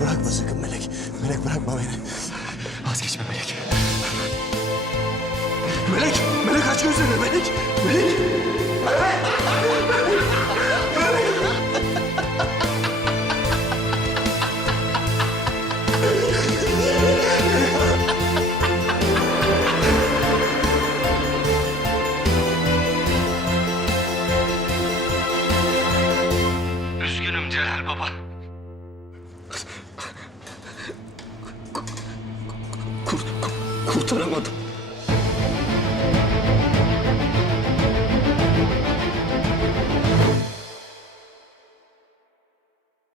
bırakma sakın Melek. Melek bırakma beni. Vazgeçme Melek. Melek, Melek aç gözlerini Melek. Melek. Üzgünüm Celal Baba. Kurt, kurtaramadım.